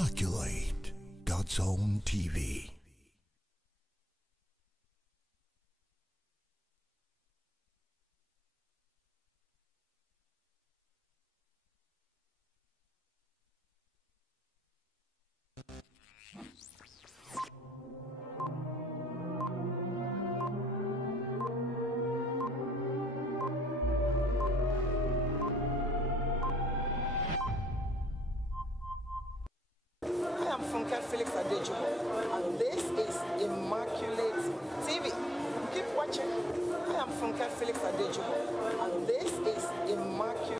Immaculate, God's own TV. And this is Immaculate TV. Keep watching. I am Funke Felix Adejumo, and this is Immaculate.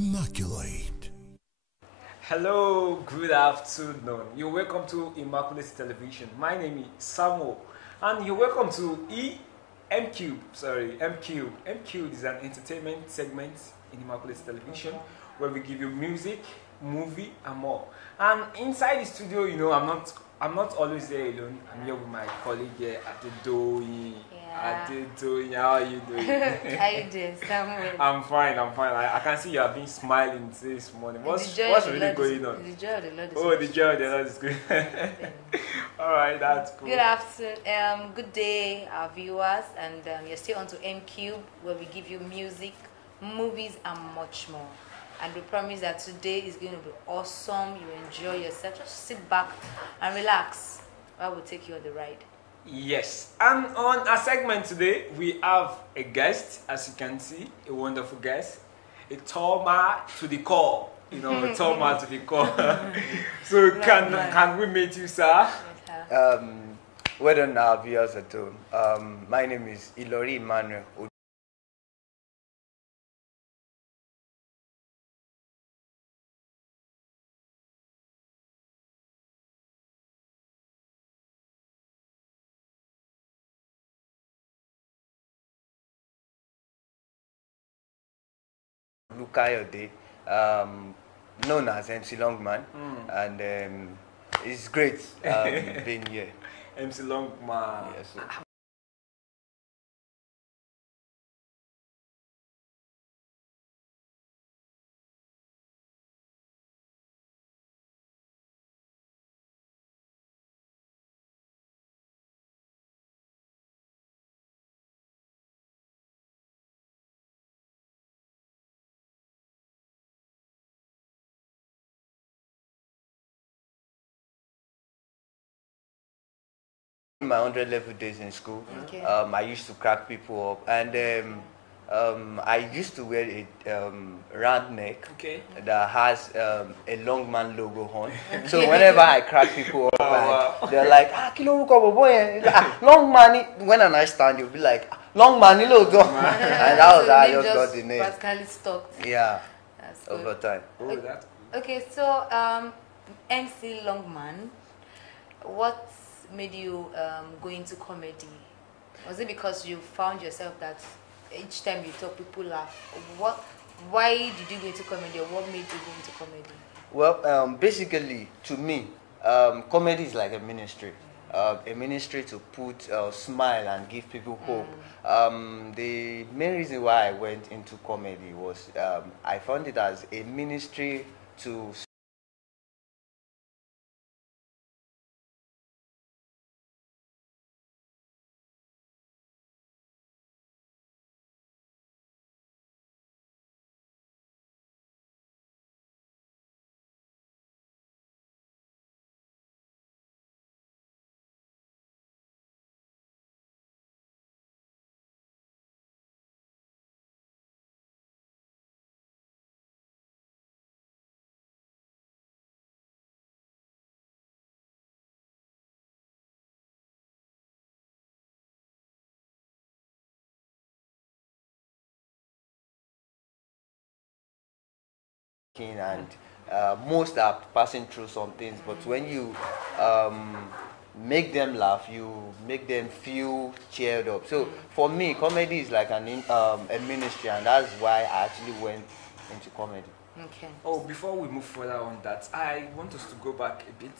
Immaculate. Hello, good afternoon. You're welcome to Immaculate Television. My name is Samuel, and you're welcome to M Cube. M Cube is an entertainment segment in Immaculate Television where we give you music, movie, and more. And inside the studio, you know, I'm not always there alone. I'm here with my colleague here at the Doing. How are you doing? How you doing, Samuel? I'm fine. I can see you have been smiling this morning. What's really going on? The joy of the Lord is Oh, the joy of the Lord is good. Alright, that's cool. Good afternoon, good day, our viewers, and you're still on to M Cube, where we give you music, movies, and much more. And we promise that today is going to be awesome. You enjoy yourself. Just sit back and relax while we take you on the ride. Yes, and on our segment today, we have a guest, as you can see, a wonderful guest, a tall man to the core, you know, a tall man to the core. So can we meet you, sir? Well done, our viewers at home. My name is Ilori Emmanuel. Lukayode, known as MC Longman, and it's great being here. MC Longman. Yes, sir. My 100 level days in school, Okay. I used to crack people up, and I used to wear a round neck that has a long man logo on. So whenever I crack people up, and they're like, kilo boy, long man. When I stand, you'll be like, long man logo, and that was how I just got the name. Practically stalked. Yeah, That's good. over time. Okay, so MC Longman, What made you go into comedy? Was it because you found yourself that each time you talk, people laugh? Why did you go into comedy, or what made you go into comedy? Well, basically, to me, comedy is like a ministry. A ministry to put a smile and give people hope. The main reason why I went into comedy was I found it as a ministry to and most are passing through some things, but when you make them laugh, you make them feel cheered up. So for me, comedy is like a ministry, and that's why I actually went into comedy. Okay. Oh, before we move further on that, I want us to go back a bit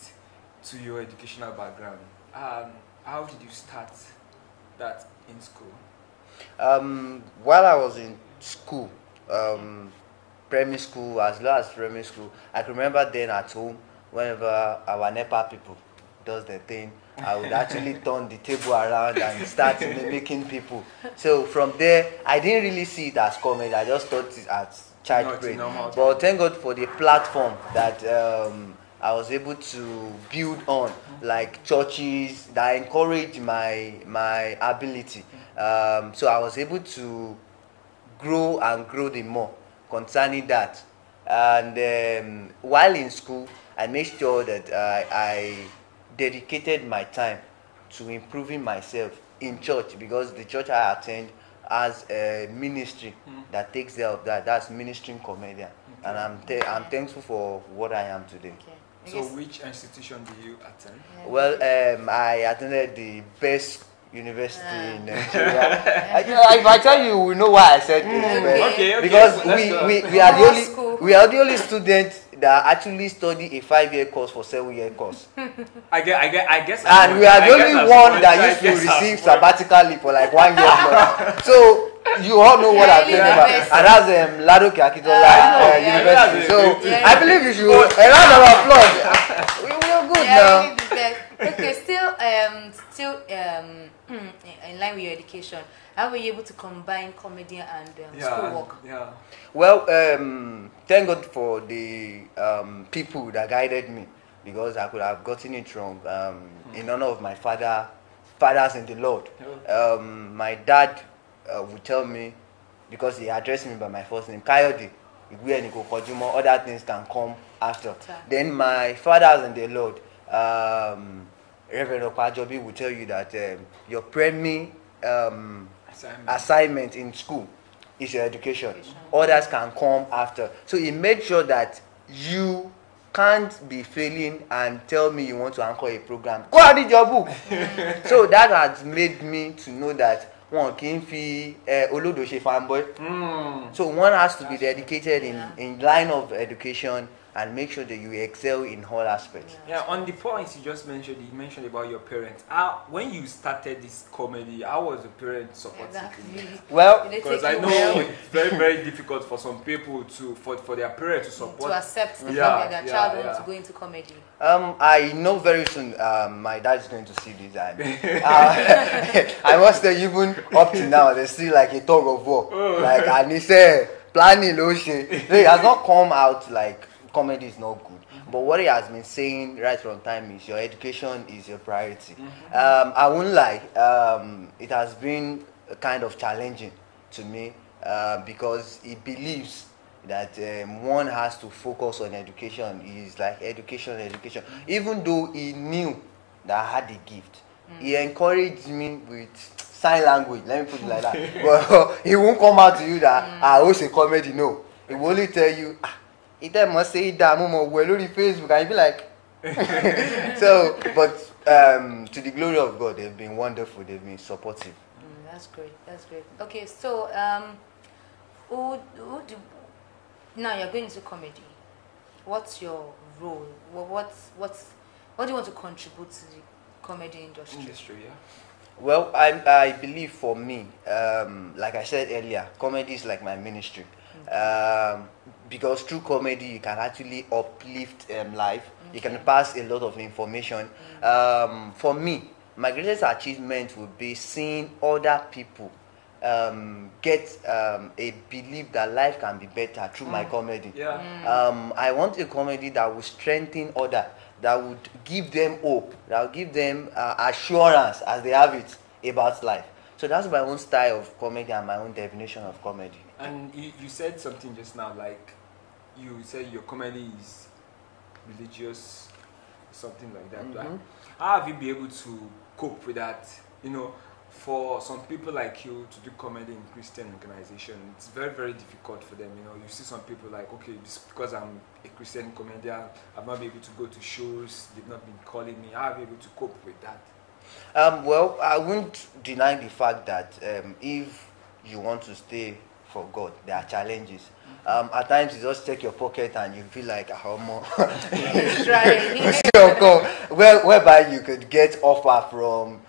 to your educational background. How did you start that in school? While I was in school, primary school, as low as primary school, I can remember then at home, whenever our NEPA people does their thing, I would actually turn the table around and start mimicking people. So from there, I didn't really see it as comedy. I just thought it as child play. But thank God for the platform that I was able to build on, like churches that encourage my ability. So I was able to grow and grow the more concerning that. And while in school, I made sure that I dedicated my time to improving myself in church, because the church I attend has a ministry that takes care of that. That's ministering comedian, and I'm thankful for what I am today. Okay. So which institution do you attend? Well, I attended the best university in Nigeria. If I tell you, we know why I said this. Okay. Because we are the only students that actually study a 5-year course for 7-year course. I guess. And we are the only one that used to receive sabbatically for like 1 year plus. So you all know what I'm talking about. And that's Lado Akitola University. So I believe you should a round of applause. We are good now. Okay, still in line with your education, how were you able to combine comedy and schoolwork? Yeah. Well, thank God for the people that guided me, because I could have gotten it wrong. In honor of my fathers in the Lord, my dad would tell me, because he addressed me by my first name, Kayode, other things can come after. Then my fathers in the Lord, Reverend Okwajobi, will tell you that your primary assignment in school is your education. Others can come after. So he made sure that you can't be failing and tell me you want to anchor a program. Go and read your book. So that has made me to know that one can be olodo she fanboy. So one has to be dedicated in line of education and make sure that you excel in all aspects. Yeah, on the points you just mentioned, you mentioned about your parents. When you started this comedy, how was the parent supporting you? Well, because I know it's very, very difficult for some people for their parents to support. To accept the fact that their child wants to go into comedy. I know very soon my dad is going to see this, and I must say, even up to now, there's still like a tug of war. Like, and he said, planning, it has not come out like comedy is not good, but what he has been saying right from time is your education is your priority. I won't lie, it has been kind of challenging to me, because he believes that one has to focus on education. Is like education. Even though he knew that I had the gift, he encouraged me with sign language, let me put it like that. But he won't come out to you that I was a comedy. No, he will only tell you, it must say that Facebook, and you be like, So, but to the glory of God, they've been wonderful. They've been supportive. That's great. That's great. Okay, so who do, now you're going into comedy. What's your role? What do you want to contribute to the comedy industry? Yeah. Well, I believe for me, like I said earlier, comedy is like my ministry. Because through comedy, you can actually uplift life. Okay. You can pass a lot of information. For me, my greatest achievement would be seeing other people get a belief that life can be better through my comedy. Yeah. I want a comedy that will strengthen others, that would give them hope, that will give them assurance as they have it about life. So that's my own style of comedy and my own definition of comedy. And you said something just now, like you said your comedy is religious, something like that. Mm-hmm. Right? How have you been able to cope with that? You know, for some people like you to do comedy in Christian organization, it's very, very difficult for them. You know, you see some people like, okay, just because I'm a Christian comedian, I've not been able to go to shows, they've not been calling me. How have you been able to cope with that? Well, I won't deny the fact that if you want to stay for God, there are challenges. At times, you just check your pocket and you feel like, how more? Whereby you could get offer from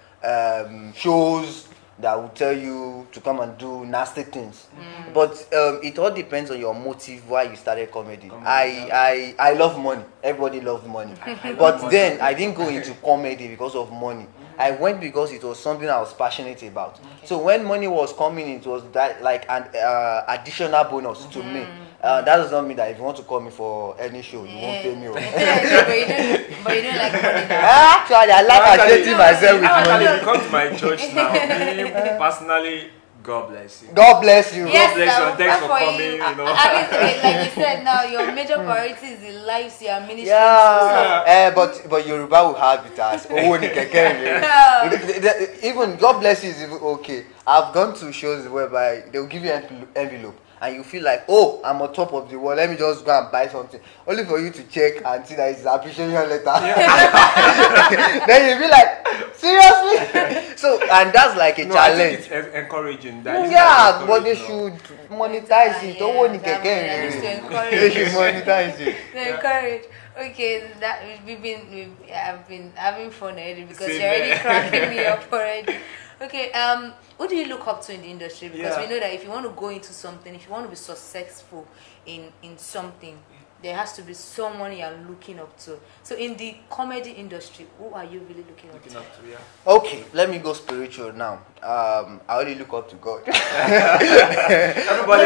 shows that will tell you to come and do nasty things. But it all depends on your motive why you started comedy. I love money. Everybody loves money. But then I didn't go into comedy because of money. I went because it was something I was passionate about. Okay. So when money was coming, it was that like an additional bonus to me. That does not mean that if you want to call me for any show, you won't pay me. But you don't like money now. Actually, I like associating myself with money. Actually, come to my church now. Me, personally, God bless you. God bless you. Yes, God bless you. And thanks for coming. You know. Like you said, now your major priority is the lives you are ministering to. Yeah. But Yoruba will have it as even God bless you is even okay. I've gone to shows whereby they'll give you an envelope. And you feel like, oh, I'm on top of the world, let me just go and buy something. Only for you to check and see that it's an appreciation letter. Yeah. Then you be like, seriously? So, and that's like a challenge. I think it's encouraging. That yeah, but they should monetize it. Don't want to get They should monetize it. They encourage. Okay, that I've been having fun already because you're already cracking me up already. Okay, who do you look up to in the industry? Because we know that if you want to go into something, if you want to be successful in something, there has to be someone you're looking up to. So in the comedy industry, who are you really looking up to? Okay, let me go spiritual now. I only look up to God. Everybody but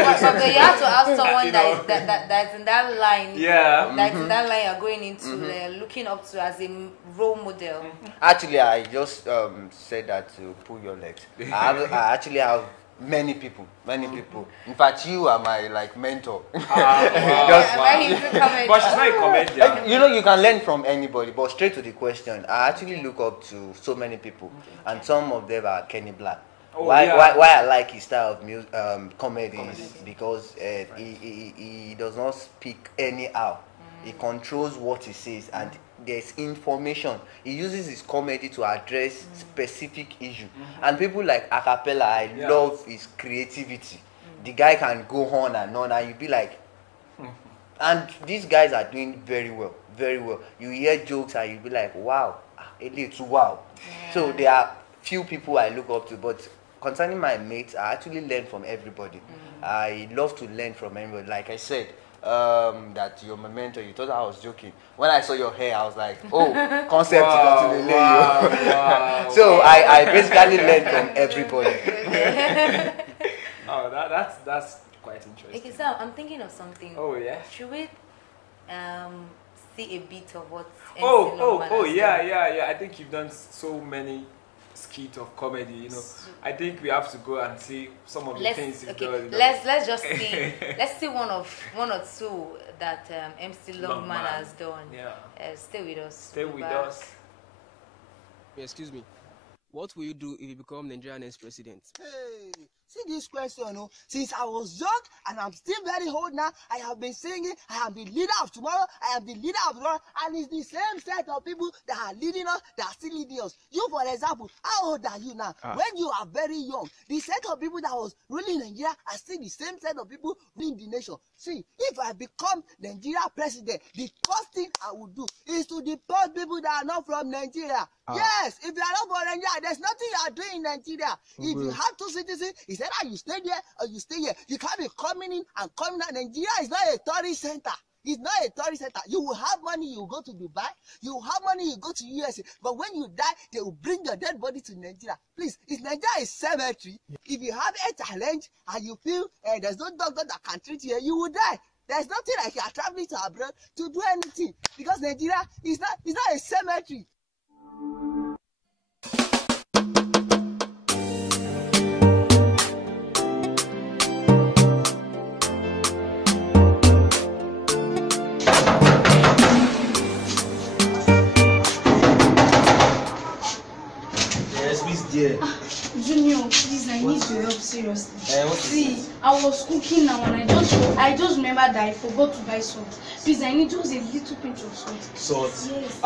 you have to have someone that's in that line. Yeah. That's in that line you're going into, looking up to as a role model. Actually, I just said that to pull your legs. I actually have many people. In fact, you are my mentor. Wow. But she's not a comedian. You know, you can learn from anybody. But straight to the question, I actually look up to so many people, and some of them are Kenny Black. Why I like his style of music, comedy is because he does not speak anyhow. He controls what he says, and there's information. He uses his comedy to address specific issue. And people like Acapella, I love his creativity. The guy can go on, and you be like, and these guys are doing very well, very well. You hear jokes and you be like, wow, it's wow. So there are few people I look up to, but concerning my mates, I actually learn from everybody. I love to learn from everybody. Like I said, that you're my mentor. You thought I was joking. When I saw your hair, I was like, oh, concept wow. So I basically learned from everybody. Oh, that's quite interesting. Okay, so I'm thinking of something. Oh yeah. Should we see a bit of what? Yeah. I think you've done so many skit of comedy, you know. I think we have to go and see some of the things you've done. Let's just see. Let's see one or two that MC Longman has done. Yeah. Stay with us. Stay with us. Excuse me. What will you do if you become Nigerian next president? Hey, See this question, oh, since I was young and I'm still very old now, I have been singing, I am the leader of tomorrow, I am the leader of tomorrow, and it's the same set of people that are leading us, that are still leading us. You, for example, how old are you now? When you are very young, the set of people that was ruling Nigeria are still the same set of people ruling the nation. See, if I become Nigeria president, the first thing I would do is to deport people that are not from Nigeria. Yes, if you are not from Nigeria, there's nothing you are doing in Nigeria. If you have two citizens, it's either you stay there or you stay here. You can't be coming in and coming out. Nigeria is not a tourist center. It's not a tourist center. You will have money, you will go to Dubai. You will have money, you go to USA. But when you die, they will bring your dead body to Nigeria. Please, if Nigeria is cemetery, if you have a challenge and you feel there's no doctor that can treat you, you will die. There's nothing like you are traveling to abroad to do anything because Nigeria is not a cemetery. Junior, please, I need your help seriously. See, I was cooking now and I just remembered that I forgot to buy salt. Please, I need just a little pinch of salt. Salt? Yes.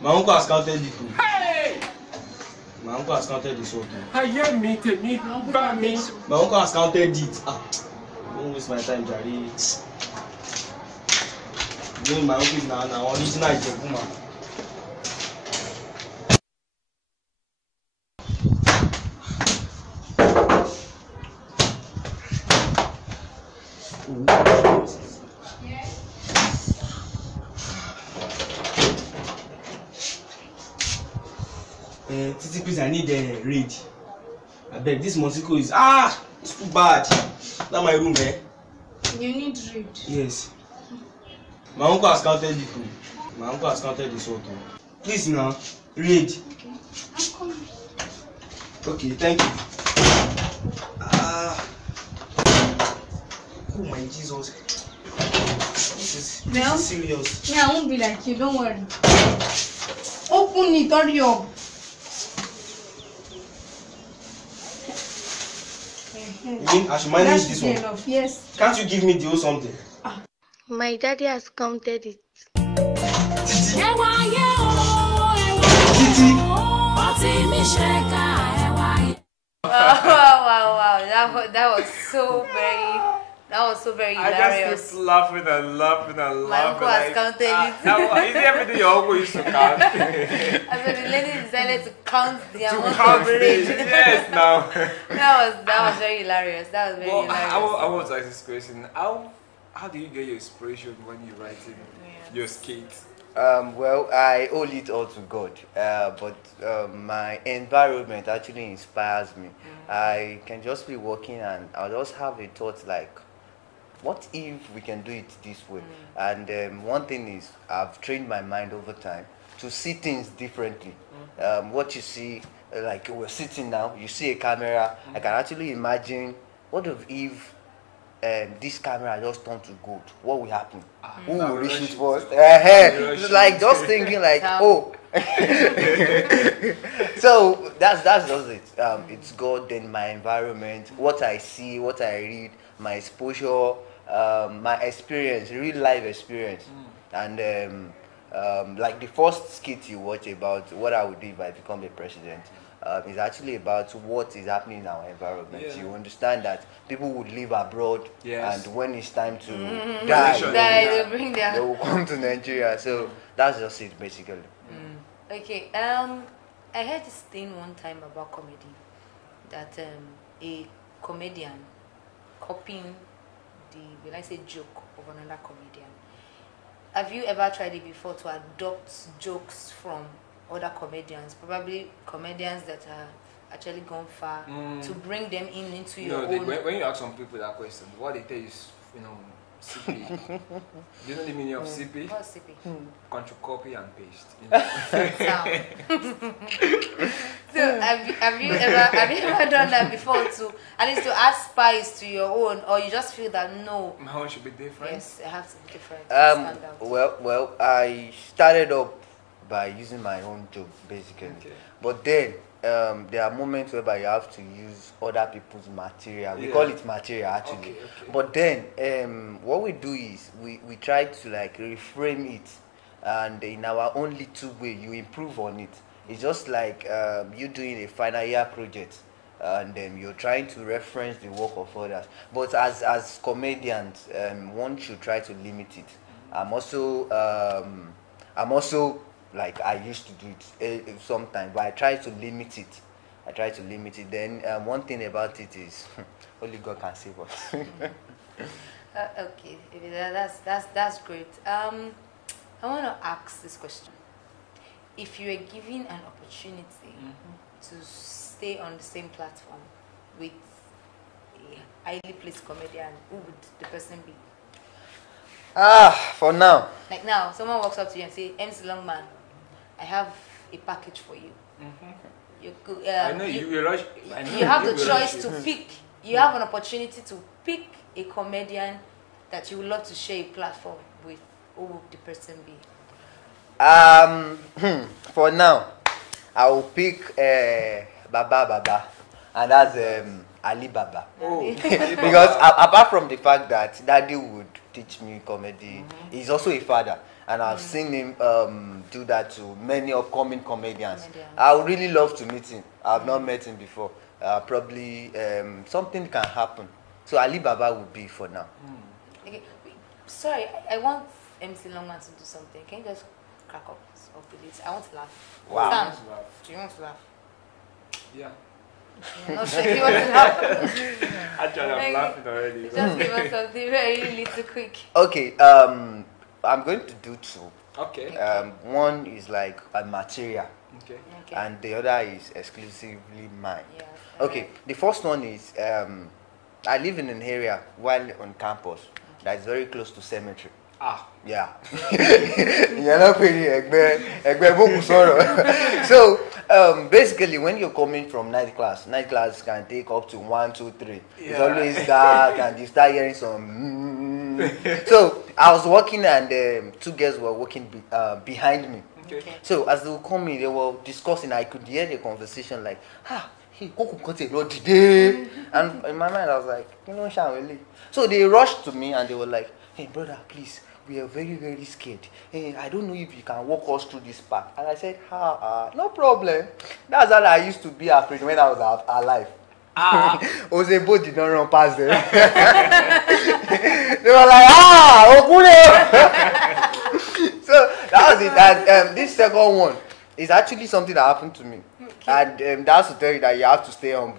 My uncle has counted the food. Hey! My uncle has counted the salt. I hear me, me. My uncle has counted it. Don't waste my time, Jari. My uncle is now original Ijekuma. Titi, please, I need a raid. I beg, this Mosiko is it's too bad. That's my room, eh? You need raid. Yes. My uncle has counted the food. My uncle has counted the salt. Please now, raid. Okay, I'm coming. Okay, thank you. Oh my Jesus. This is serious. Yeah, I won't be like you, don't worry. Open it, hurry up. You mean I should manage this one? Enough, yes. Can't you give me the whole something? My daddy has counted it. Titi. Wow. That was so very hilarious. I just keep laughing and laughing and laughing. My uncle has counted it. Is everything your uncle used to count? And so the lady decided to count the amount of it. rage. Yes, now. That was very hilarious. That was very hilarious. I want to ask this question. How do you get your inspiration when you're writing your skits? Well, I owe it all to God, but my environment actually inspires me. I can just be walking and I'll just have a thought like, what if we can do it this way? And one thing is, I've trained my mind over time to see things differently. What you see, like we're sitting now, you see a camera, I can actually imagine, what if this camera just turned to gold? What will happen? Who will reach it first? It's like just thinking like, oh. So that's just it. It's God, then my environment, what I see, what I read, my exposure, my experience, real life experience. And like the first skit you watch about what I would do if I become a president, is actually about what is happening in our environment. You understand that people would live abroad, and when it's time to die, they will come to Nigeria. So that's just it, basically. Okay. I heard this thing one time about comedy, that a comedian copying the, will I say, joke of another comedian. Have you ever tried it before to adopt jokes from other comedians, probably comedians that are actually gone far, to bring them into your own? When you ask some people that question, what they tell you is, CP. Do you know the meaning of CP? What's CP? Control, copy and paste. So have you ever done that before, to at least to add spice to your own, or you just feel that no, my own should be different? Yes, it has to be different. Well, I started up by using my own joke, basically. But then there are moments whereby you have to use other people's material. We call it material actually. Okay. But then what we do is we try to like reframe it, and in our own little way you improve on it. It's just like you doing a final year project, and you're trying to reference the work of others. But as comedians, one should try to limit it. I'm also like I used to do it sometimes, but I try to limit it. Then one thing about it is only God can save us. Okay, that's great. I want to ask this question: if you were given an opportunity to stay on the same platform with a highly placed comedian, who would the person be? For now. Like now, someone walks up to you and say, "MC Longman, I have a package for you." You could, I know you will rush. You have the choice to pick. You have an opportunity to pick a comedian that you would love to share a platform with. Who would the person be? For now, I will pick Baba, and that's Ali Baba. Because apart from the fact that Daddy would teach me comedy, he's also a father, and I've seen him do that to many upcoming comedians. I would really love to meet him. I've not met him before. Probably something can happen. So Ali Baba would be for now. Okay. Sorry, I want MC Longman to do something. Can you just crack up with it? I want to laugh. Wow. Sam, do you want to laugh? Yeah. I'm not sure if you want to laugh. Actually, I'm laughing already. Just give us something very little quick. Okay, I'm going to do two. Okay. One is like a material, Okay. and the other is exclusively mine. Yeah. Okay, the first one is I live in an area while on campus that is very close to cemetery. Yeah. You're not pretty So basically when you're coming from night class can take up to 1, 2, 3. It's always dark and you start hearing some So I was walking and two girls were walking behind me. Okay. So as they were coming, they were discussing. I could hear the conversation like, hey, and in my mind I was like, so they rushed to me and they were like, hey brother, please, we are very, very scared. Hey, I don't know if you can walk us through this path. And I said, no problem. That's how I used to be afraid when I was alive. Ozebo did not run past them. They were like, Okune! So that was it. And this second one is actually something that happened to me. Okay. And that's to tell you that you have to stay humble.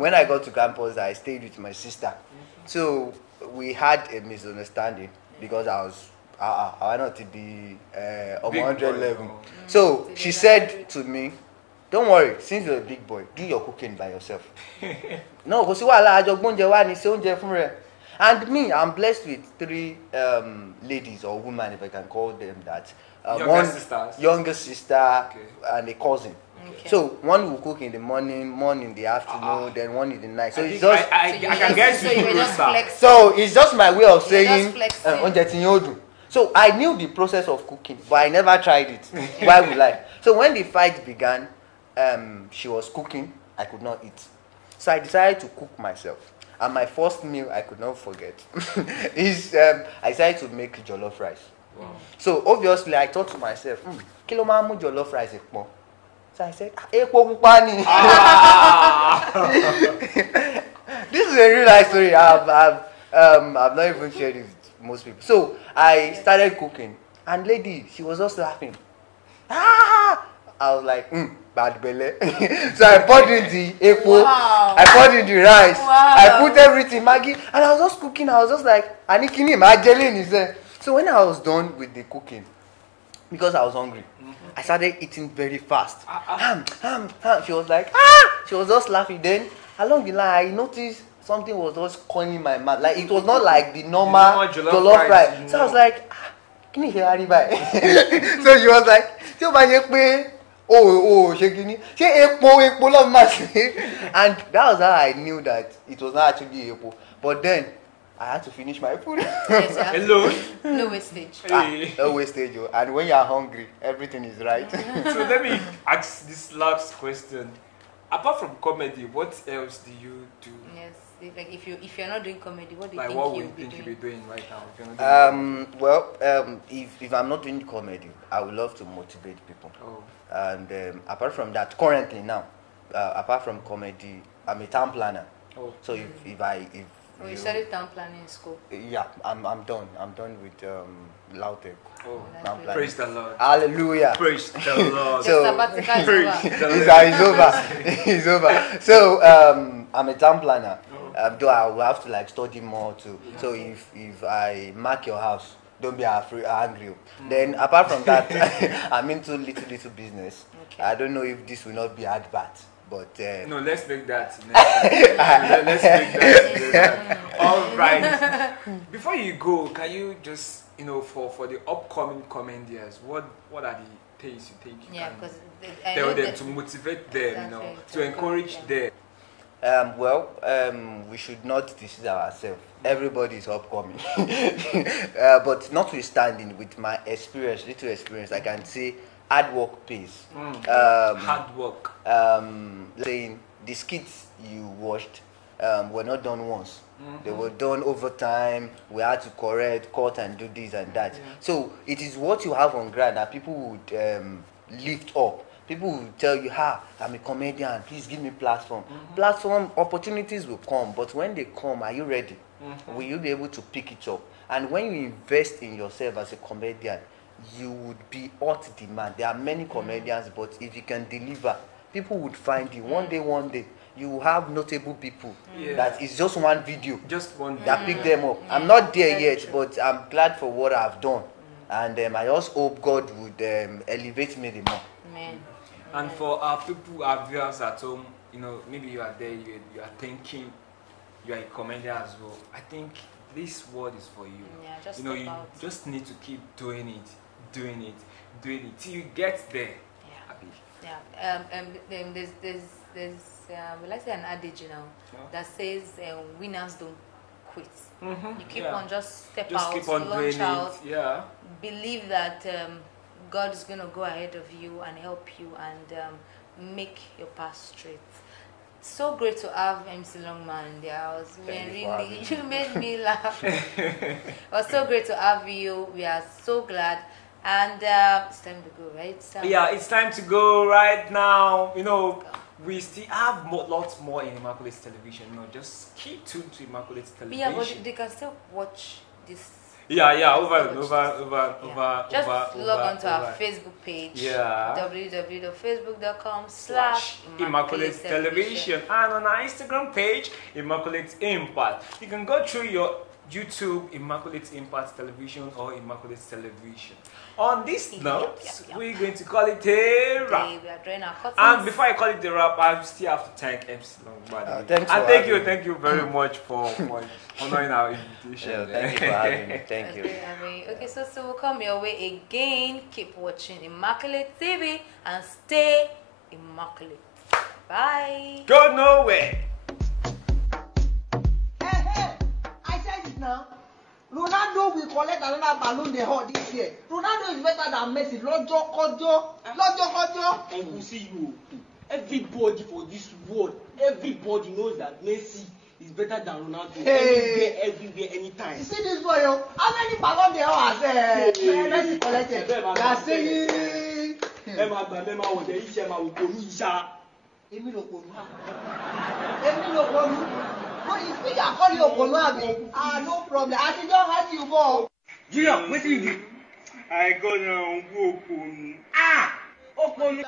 When I got to campus, I stayed with my sister. So we had a misunderstanding because I wanted to be on 100 level. So she said to me, don't worry, since you're a big boy, do your cooking by yourself. No, because and me, I'm blessed with 3 ladies or women, if I can call them that. Younger sister, and a cousin. Okay. So one will cook in the morning, one in the afternoon, then one in the night. So it's just I can guess you. So it's just my way of saying so I knew the process of cooking, but I never tried it. Why would I? So when the fight began, she was cooking, I could not eat. So I decided to cook myself. And my first meal I could not forget is I decided to make jollof rice. Wow. So obviously I thought to myself, kilo mamu jollof rice ekpo. So I said, this is a real life story. I've not even shared it with most people. So I started cooking, and lady, she was just laughing. I was like, bad belly. So I poured in the ekpo, I poured in the rice, I put everything, Maggie, and I was just cooking. I was just like, Anikini, my jelly is there. So when I was done with the cooking, because I was hungry, I started eating very fast. She was like, she was just laughing. Then along the line, I noticed something was just calling in my mouth. Like it was not like the normal jollof rice. So I was like, can you hear anybody? So she was like, and that was how I knew that it was not actually epo. But then I had to finish my food. Yes, hello. No wastage. No wastage. And when you are hungry, everything is right. So let me ask this last question. apart from comedy, what else do you do? Yes, like if you're not doing comedy, what do you Like think what you'll would you think be you'll doing? be doing right now? If you're not doing Well, if I'm not doing comedy, I would love to motivate people. Oh. And apart from that, currently now, apart from comedy, I'm a town planner. Oh. So if Oh, you studied town planning in school. yeah, I'm done. I'm done with Lautech. Oh, Town planning. praise the Lord. Hallelujah. Praise the Lord. So sabbatical is over. it's over. It's over. So I'm a town planner. Though I will have to like study more too. So if I mark your house, don't be afraid, angry. Then apart from that, I'm into little business. Okay. I don't know if this will not be advert, but No, let's make that. Let's make that. All right. Before you go, can you just, for the upcoming comedians, what are the things you think you can tell them to motivate them, to encourage them? We should not deceive ourselves. Everybody is upcoming. But notwithstanding, with my little experience, I can say hard work pays. Hard work. Saying the skits you watched were not done once. They were done over time. We had to cut and do this and that. Yeah. So it is what you have on ground that people would lift up. People will tell you, I'm a comedian, please give me platform. Platform opportunities will come, but when they come, are you ready? Will you be able to pick it up? And when you invest in yourself as a comedian, you would be hot demand. There are many comedians, but if you can deliver, people would find you. One day, you will have notable people. That is just one video. Just one that pick them up. I'm not there yet, but I'm glad for what I've done. And I just hope God would elevate me the more. Amen. And for our people, our viewers at home, maybe you are there, you are thinking you are a comedian as well. I think this word is for you. Yeah, you just need to keep doing it till you get there. Let's say an adage, that says winners don't quit. You keep on, just step out, keep on launch doing out, it. believe that God is going to go ahead of you and help you and make your path straight. So great to have MC Longman in the house. You made me laugh. It was so great to have you. We are so glad. And it's time to go, right? Yeah, it's time to go right now. We still have lots more in Immaculate Television. Just keep tuned to Immaculate Television. Yeah, but they can still watch this. Over. Just log on to our Facebook page. www.facebook.com/Immaculate Television, and on our Instagram page, Immaculate Impact. You can go through your YouTube, Immaculate Impact Television or Immaculate Television. On this note, we're going to call it a wrap. We are drawing our curtains. And before I call it a wrap, I still have to thank MC Longbody. Thank you very much for honoring our invitation. Thank you for having me. Thank you. Okay, so we'll come your way again. Keep watching Immaculate TV and stay immaculate. Bye. Go nowhere. Hey, I said it now. Ronaldo will collect another balloon they hold this year. Ronaldo is better than Messi. Lojo kojo. And you see you. Everybody for this world, everybody knows that Messi is better than Ronaldo. Hey. Everywhere, anytime. You see this boy, how many balloons they hold as Messi collected? They are singing. Emi lo ponu. No, you speak according to Opono abi. No problem. I can just hurt you, boy. Junior, what do you do? I go now, Oponu. Oponu.